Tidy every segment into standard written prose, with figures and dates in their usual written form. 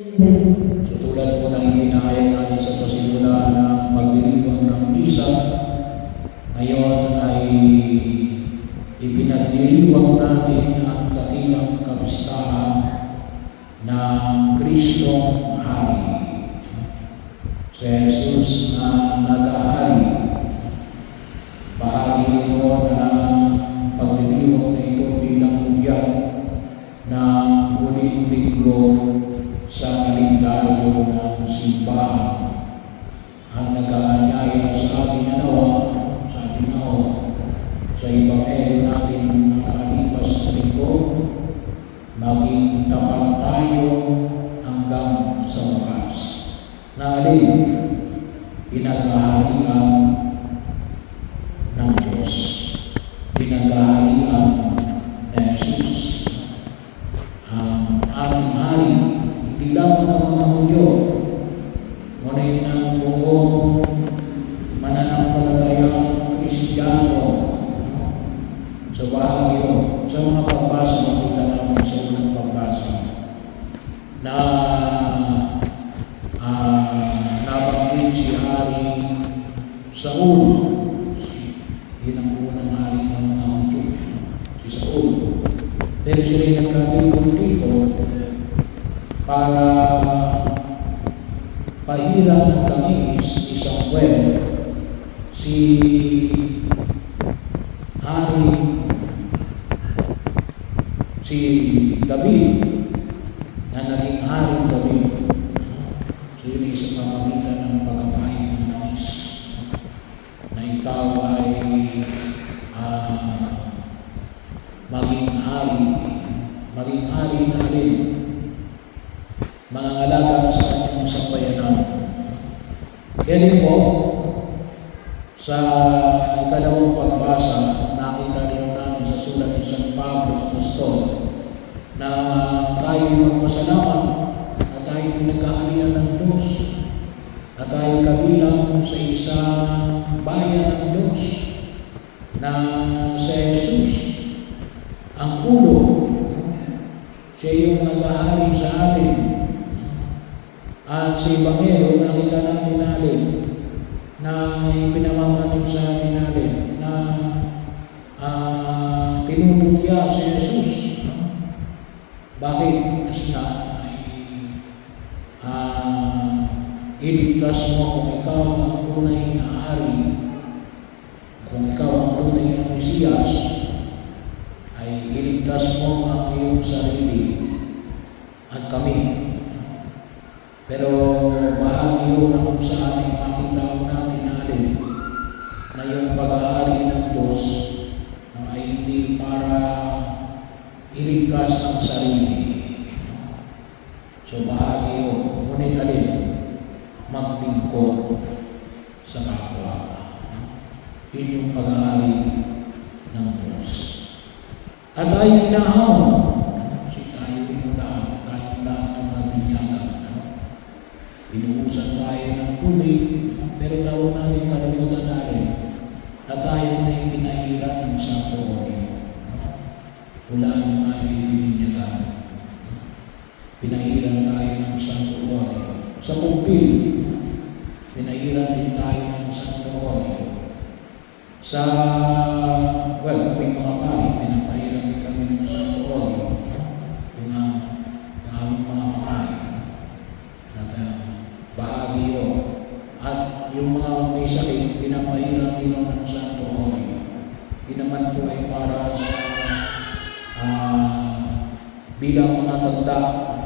So tulad po ng ipinahayag natin sa pasimula na pagdiriwang ng misa, ngayon ay ipinagdiriwang natin ang dakilang kapistahan ng Kristong Hari. Si Jesus na nagahari. Bahagi nito na pagdiriwang na ito bilang udyat ng huling linggo sa kalendaryo ng simbahan. Ang nag-aanyaya sa atin na nawa, sa Ebanghelyo natin ng nakalipas na linggo, maging tapat tayo hanggang sa wakas. Na alin, pinag-aharian ng Diyos. Pinag-aharian ng Jesus. Ang aming hari, hindi lamang ang mga Hudyo, ngunit ng buong mananampalatayang Kristiyano. Sa bahagyo, sa mga pagbasa, makita namin sa unang pagbasa na nabanggit si Hari Saul. Yun ang unang hari ng mga Hudyo, si Saul. Pero sila'y nagkatipon-tipon para pahiran ng langis ni Samuel, si David, na naging haring David. So yun ay sa pamagitan ng pagkapahin ng langis na ikaw ay maging hari na alin, mangangalaga sa kanyang sambayanan. Kaya din po, sa ikalawang pagbasa, nakita rin natin sa sulat ni San Pablo Apostol na tayo magpasalamat na tayo pinag-aharian ng Diyos, na tayo kabilang sa isang bayan ng Diyos, na si Jesus ang ulo, siya yung nag-ahari sa atin. At sa Ebanghelyo, nakita natin na ipinamamanig sa atin na tinututya si Jesus. Bakit? Kasi nga iligtas mo kung ikaw ang tunay na hari, kung ikaw ang tunay na Mesiyas, ay iligtas mo ang iyong sarili at kami. Pero bahagi yun na kung saan ay makita ko natin na alin na yung pag-aari ng Diyos ay hindi para iligtas ang sarili. So bahagi yun, ngunit alin, maglingkod sa kapwa. Yun yung pag-aari ng Diyos. At tayo inahaw, kasi tayo inulaan, tayo lahat ang mabinyagan. Inuusan tayo ng tubig, pero tawag natin kalimutan natin na tayo na ipinahiran ng Santo Orio. Wala nang tayo ibininyagan. Pinahiran tayo ng Santo Orio. Sa Pupil, pinahiran din tayo ng Santo Orio. Kaming mga pari, pinapahiran din kami ng Santo Orio. Yung aming mga pari. Bahagi yun. At yung mga may sakit, pinapahiran din ng Santo Orio. Yun naman po ay para sa bilang mga tanda.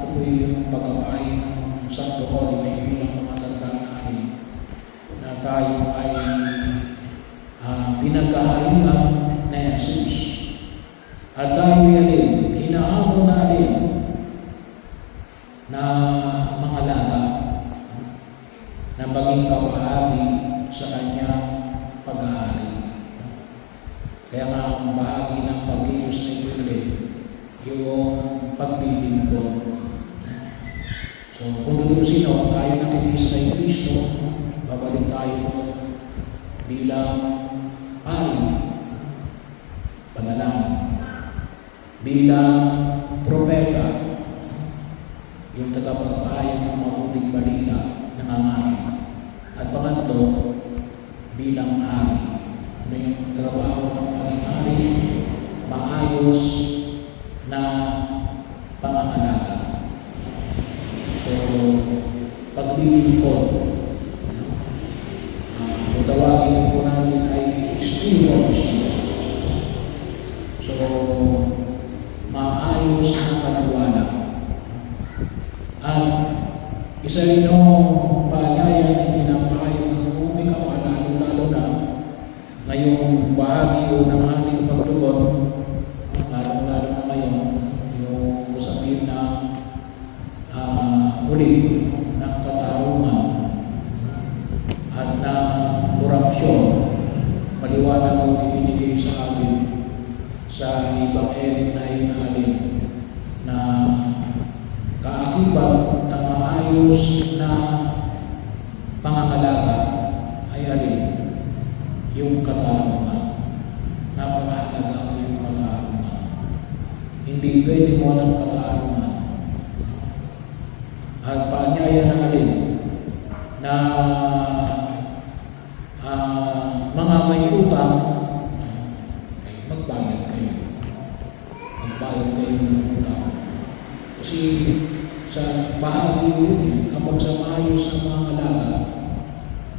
Ito po yung pagkapahin ng Santo Orio ay bilang mga tanda natin na tayo ay pinagkaharian na Jesus. At tayo ay hinahamon natin na mga lata na maging kabahagi sa kanyang pag-ahari. Kaya nga ang bahagi ng pagkilos na ito ulit, yung paglilingkod. So kung tutusin tayo nakikisa kay Kristo, babalik tayo bilang hari, panalangin, bilang propeta, yung tagapagpahay pangangalaga. So, paglilingkod, kung tawagin din po natin ay stewardship. So, maayos na katiwala. At isa rin ang paanyaya na pinapahayag ng Bumika, lalo na ngayong bahagi ng ating pagtugon, lalo na ngayon, yung usapin na muli ng katarungan at na korupsyon, maliwanag ang ibinigay sa atin sa Ebanghelyo na inaalin na kaakibat ng maayos na pangangalaga ay alin? Yung katarungan. Napakahalaga yung katarungan. Hindi pwede mo walang katarungan. At paanyaya na alin na mga may utang ay magbayad kayo. Magbayad kayo ng utang. Kasi sa bahagi yun, kapag sa maayos ang mga alaga,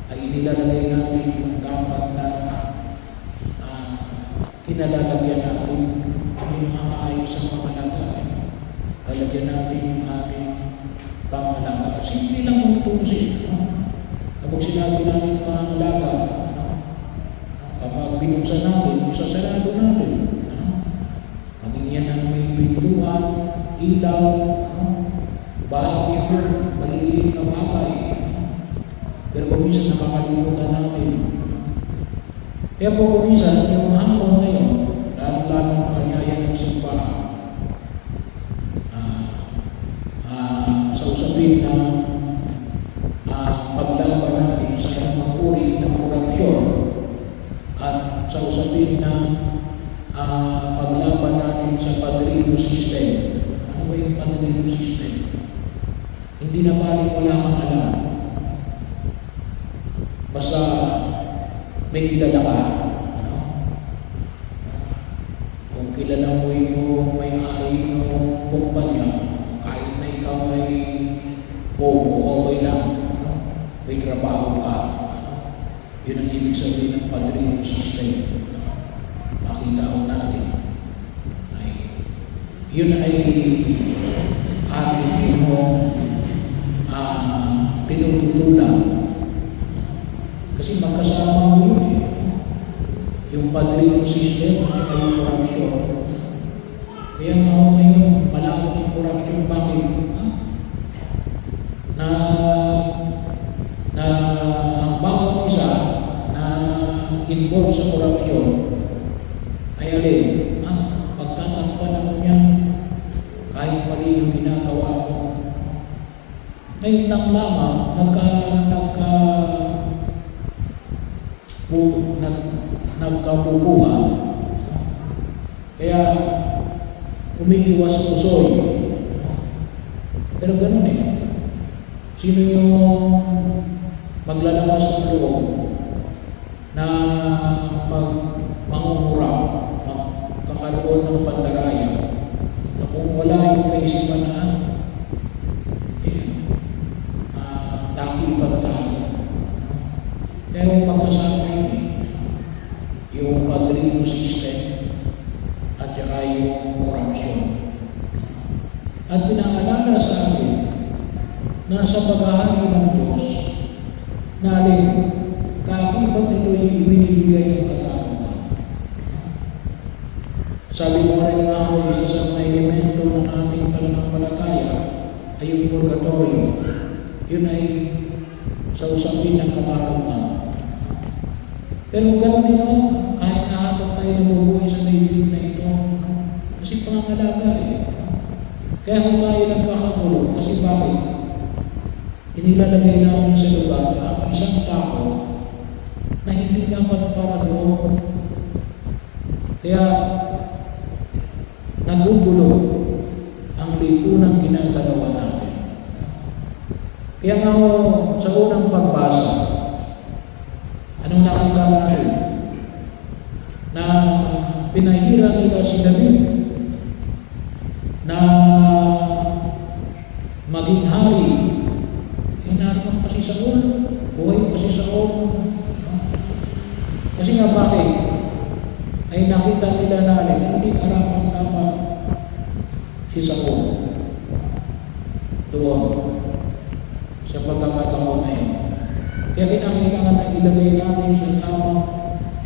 ay inilalagay natin yung dapat na kinalalagyan natin yung mga maayos ang mga alaga. Lalagyan natin yung ating pangalaga. Kasi hindi lang magtusin. Kapag sinabi natin mga alaga, kapag binuksan natin, isasarado natin. Maging yan ang may pintuan, ilaw, bahagi po, maliliit na bagay. Pero kung minsan nakakalimutan natin. Kaya po kung minsan, yung hanggang ngayon, lalo-lalo ang panyaya ng simbahan, sa usapin na paglaban natin sa anumang uri ng korupsyon at sa usapin na paglaban natin sa padrino system. Ano ba yung padrino system? Hindi na balik wala kang alam. Basta may kilala ka. Kung kilala mo yung may-ari ng kumpanya, kahit na ikaw ay bobo, okay lang. May trabaho ka. Yun ang ibig sabihin ng padrino system. Makita ko natin. Yun ay ating tinututunan. Kasi magkasama mo yun eh. Yung padrino system at yung korupsyon. Kaya nga ako ngayon, malawak yung korupsyon. Bakit? Na ang bawat isa na involved sa korupsyon ay alin? Pagtatakpan ako niyan, kahit mali yung ginagawa ko. Ngayon lang lamang, nagkabubuhan. Kaya umiiwas pusoy. Pero ganun eh. Sino yung maglalakas ng loob na mangungurap, magkakaroon ng pandaraya, na kung wala yung kaisipan na dakipan tayo. Kaya yung magkasama yun eh, yung padrino system at saka yung korupsyon. At pinaalala sa atin na sa paghahari ng Diyos na alin, kaakibat nito yung ibinibigay ng katarungan. Sabi ko rin nga ako, isa sa mga elemento ng ating pananampalataya ay yung purgatorio. Yun ay sa usapin ng katarungan. Pero gano'n din ako, kahit nahabang tayo nabubuhay sa daigdig na ito, kasi pangangalaga eh. Kaya kung tayo nagkakagulo, kasi bakit? Inilalagay natin sa lugar ang isang tao na hindi dapat para doon. Kaya nagugulo ang lipunang ginagalawa natin. Kaya nga sa unang pagbasa, anong nakita natin? Na pinahira nila si David. na maging hari. Naroon pa si Saul, buhay pa si Saul. Kasi nga bakit? Ay nakita nila na hindi karapat-dapat si Saul doon sa pagkakataon na yun. Kaya kinakailangan na ilagay natin sa tamang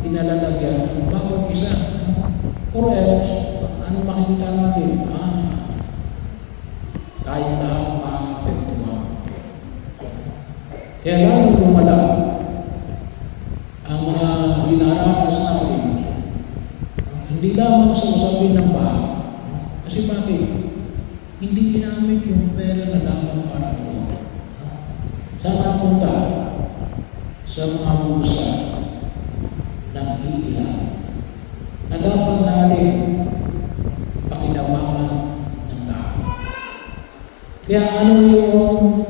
kinalalagyan ang bawat isa. Or else, ano makikita natin? Tayong lahat maapektuhan. Kaya lalong lumala ang mga dinaranas natin, hindi lamang sa usapin ng bahay. Kasi bakit? Hindi ginamit yung pera na dapat para doon. Saan napunta? Sa mga busa ng iilan na dapat natin pakinabangan ng tao. Kaya ano yung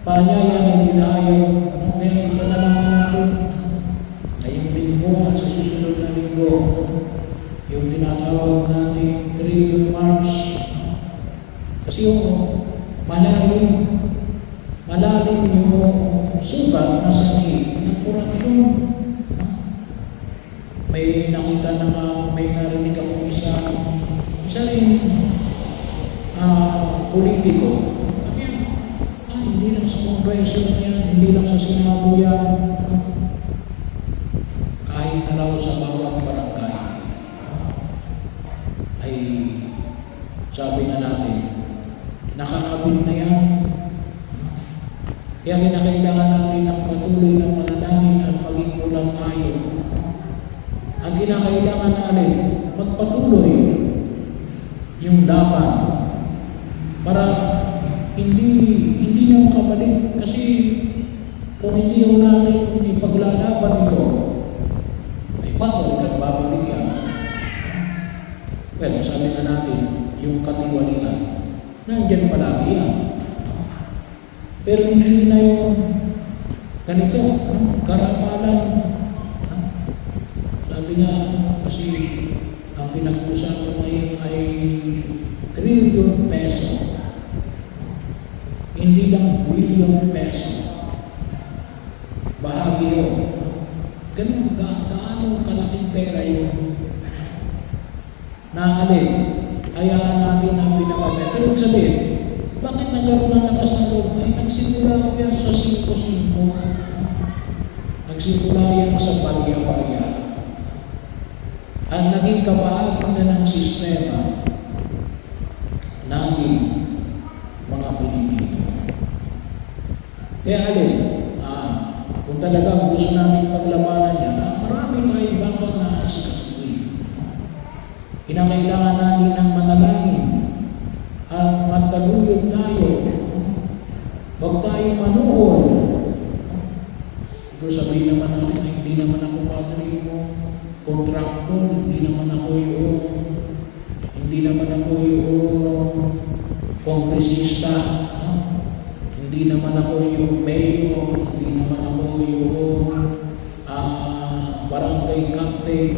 panyaya ng binayang kaya ipanalangin natin ngayong linggo at sa susunod na linggo yung tinatawag natin Trillion March. Kasi yung malalim yung sugat na sanhi ng korupsyon. May nakita na may narinig akong isa rin politiko. Hindi lang sa Kongreso lang yan, hindi lang sa Senado yan. Kahit na raw sa bawat barangay. Ay sabi nga natin, nakakabit na yan. Kaya kinakailangan natin ng patuloy ng manalangin at maging ulang tayo. Ang kinakailangan natin, magpatuloy yung laban para hindi na makabalik. Kasi kung hindi yung natin, hindi paglalaban ito, ay babalik at babalik yan. Well, sabi nga natin, yung katiwalian, nandyan palagi yan. Pero hindi na yung ganito, karapalan. Sabi nga, kasi ang pinag-usapan ngayon ay trillion peso. Hindi lang billion peso. Bahagi yun. Ganun, gaano kalaking pera yun. Nahalin, hayaan natin ang pinapagay. Pero sabihin, bakit nagkaroon ng lakas ng loob? Ay, nagsimula yan sa 5-5. Nagsimula yan sa barya-barya. At naging kabahagi na ng sistema natin mga Pilipino. Kaya alin, kung talagang gusto natin paglabanan yan, marami tayong dapat na asikasuin. Kinakailangan natin ng manalangin at magtaluyod tayo. Huwag tayo manuol. Kung sabihin naman natin ay hindi naman ako padre mo, kontraktor, hindi naman ako yung kongresista, hindi naman ako yung mayor, hindi naman ako yung barangay captain.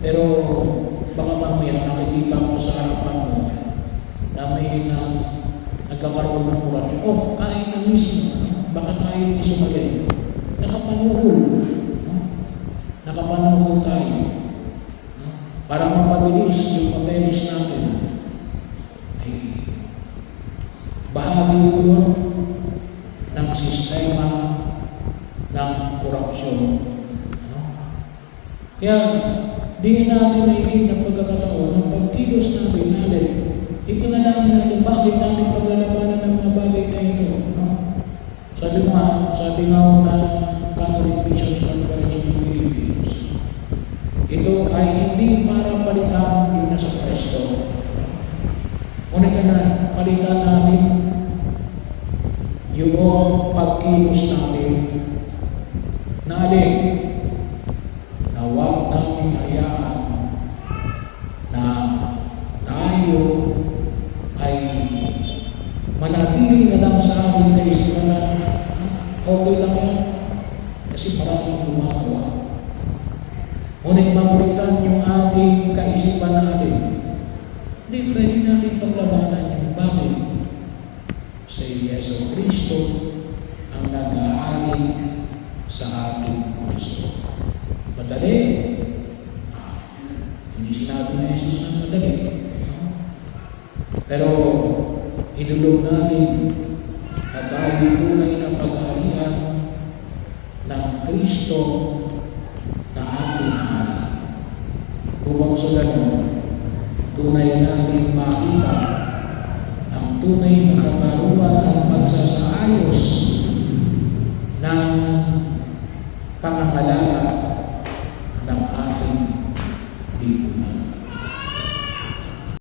Pero baka mamaya nakikita mo sa harapan mo na may nagkakaroon ng kurasyon. Kahit na mismo, baka tayo mismo mali. Nakapanuhol tayo. Para mapabilis yung papelis natin. Ay, bahagi yun ng sistema ng korupsyon. Kaya, di natin naiging ng pagkakataon ng pagkilos natin, ipanalangin natin bakit natin paglalabanan ng mga bagay na ito. Sabi nga na Catholic Bishops Conference of the Philippines, ito ay hindi para palitan yung nasa pwesto. Ngunit na palitan natin yung pagkilos natin na alin na huwag natin hayaan na tayo ay manatili na lang sa ating kaisipan na okay lang yan kasi maraming gumagawa. Ngunit mapalitan yung ating kaisipan na alin Hindi pwede natin paglabanan yung bakit. Si Yeso Cristo ang nag-aari sa ating puso. Madali? Hindi sinabi na Jesus na madali. Pero idulog natin na tayo tunay na pag-aarian ng Kristo na ating hari. Upang sa ganun, tunay natin makita ang tunay na kataruan at pagsasaayos ng